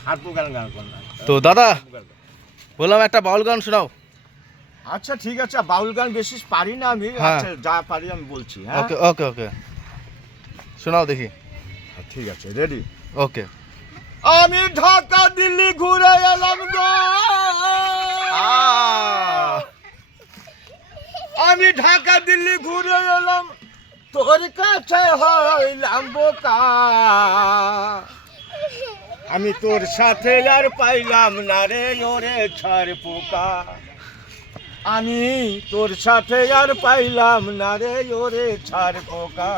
ছাড়পো গান গান কর না। তো দাদা বললাম একটা বাউল গান শোনাও। আচ্ছা ঠিক আছে, বাউল গান বেশি পারি না আমি, হ্যাঁ। আচ্ছা যা পারি আমি বলছি। হ্যাঁ ওকে ওকে ওকে শোনাও দেখি। ঠিক আছে, রেডি। ওকে। আমি ঢাকা দিল্লি ঘুরে এলাম গো, আমি ঢাকা দিল্লি ঘুরে এলাম, তোর কাছে হইলাম বোকা, আমি তোর সাথে আর পাইলাম না রে ওরে ছাড় পোকা, আমি তোর সাথে আর পাইলাম না রে ওরে ছাড় পোকা,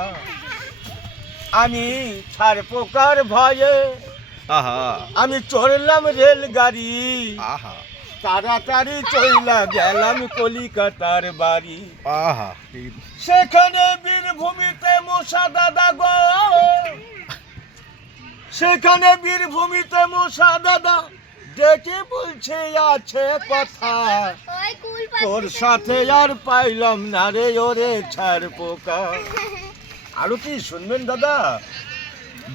আমি ছাড় পোকার ভয়ে আহা আমি চড়লাম রেলগাড়ি, আহা তাড়াতাড়ি চইলা গেলাম কলিকাতার বাড়ি, আহা সেখানে বীরভূমিতে মশা দাদা গো, সেখানে বীরভূমিতে মশা দাদা ডেকে বলছে আছে কথা, তোর সাথে আর পাইলাম না রে ওরে ছাড় পোকা। আরো কি শুনবেন দাদা?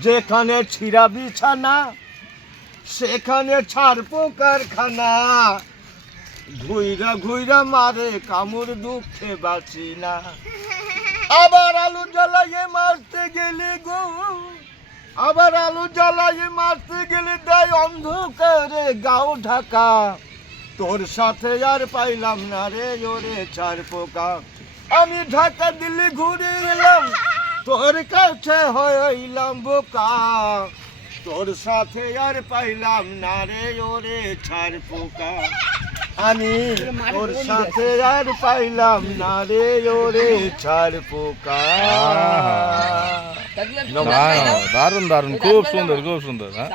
যেখানে ছিঁড়া বিছানা সেখানে ছাড় পোকার খানা, ঘুইরা ঘুইরা মারে কামড় দুঃখে বাঁচি না, আবার আলু জ্বালাইয়ে মারতে গেলে গো, আবার আলু জ্বালাইয়ে মারতে গেলে দেয় অন্ধকারে গাও ঢাকা, তোর সাথে আর পাইলাম না রে ওরে ছাড় পোকা, আমি ঢাকা দিল্লি ঘুরে এলাম, তোর কাছে হইলাম বোকা, তোর সাথে আর পাইলাম না রে ওরে ছাড় পোকা, আমি তোর সাথে আর পাইলাম না রে ওরে ছাড় পোকা। দারুণ দারুণ, খুব সুন্দর খুব সুন্দর। হ্যাঁ।